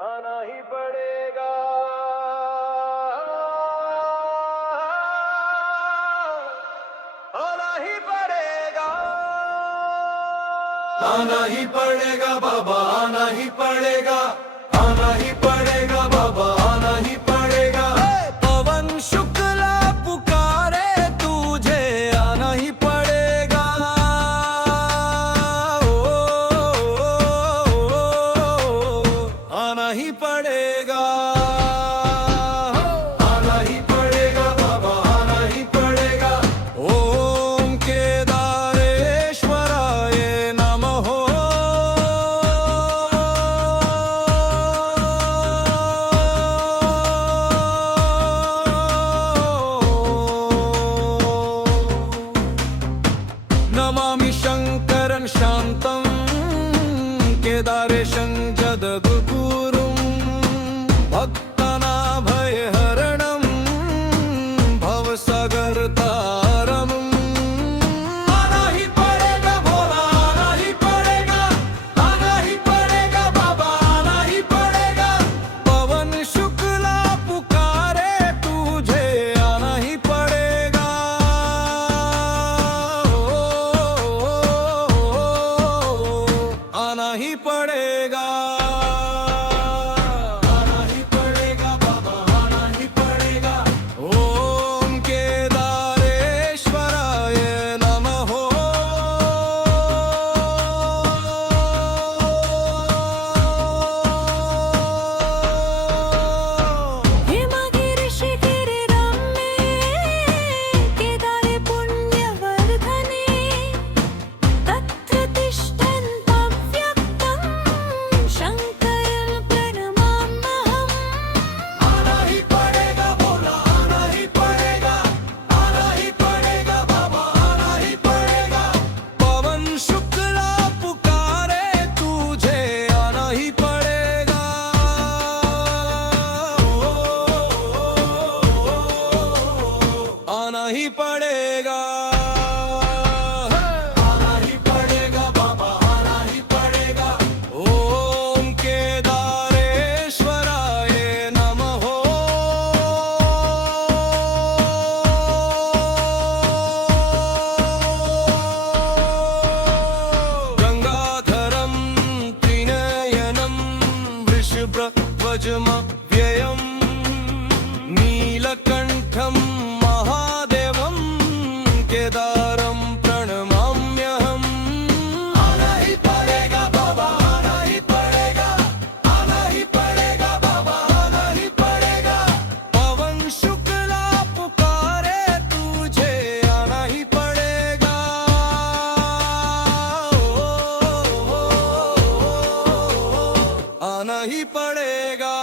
आना ही पड़ेगा, आना ही पड़ेगा, आना ही पड़ेगा बाबा, आना ही पड़ेगा, आना ही पड़ेगा बाबा, आना ही पड़ेगा। पवन शुक्ला पुकारे तुझे, आना ही पड़ेगा। आना ही पड़ेगा, आना ही पड़ेगा बाबा, आना ही पड़ेगा। ओम केदारेश्वराय नमः। नमामि शंकरं शान्तं केदारेशं जगद्गुरुं भक्तानाभयहरणं भवसागरतारम्। आना ही पड़ेगा भोला, आना ही पड़ेगा, आना ही पड़ेगा बाबा, आना ही पड़ेगा। पवन शुक्ला पुकारे तुझे, आना ही पड़ेगा। आना ही पड़ेगा, आना ही पड़ेगा बाबा, आना ही पड़ेगा। ओम केदारेश्वराय नमः। हिमगिरि शिखिरि रम्ये केदारे पुण्यवर्धने तत्र तिष्ठन् अव्यक्तं शङ्करं प्रणमाम्यहम्। आना ही पड़ेगा भोला, आना ही पड़ेगा, आना ही पड़ेगा बाबा, आना ही पड़ेगा। पवन शुक्ला पुकारे तुझे, आना ही पड़ेगा। आना ही पड़ेगा, आना ही पड़ेगा बाबा, आना ही पड़ेगा। ओम केदारेश्वराय नमः। गंगाधरं त्रिनयनं वृषभध्वजमव्ययम् नीलकण्ठं महादेवं केदारं प्रणमाम्यहम्। आना ही पड़ेगा बाबा, आना ही पड़ेगा, आना ही पड़ेगा बाबा, आना ही पड़ेगा। पवन शुक्ला पुकारे तुझे, आना ही पड़ेगा। आना ही पड़ेगा।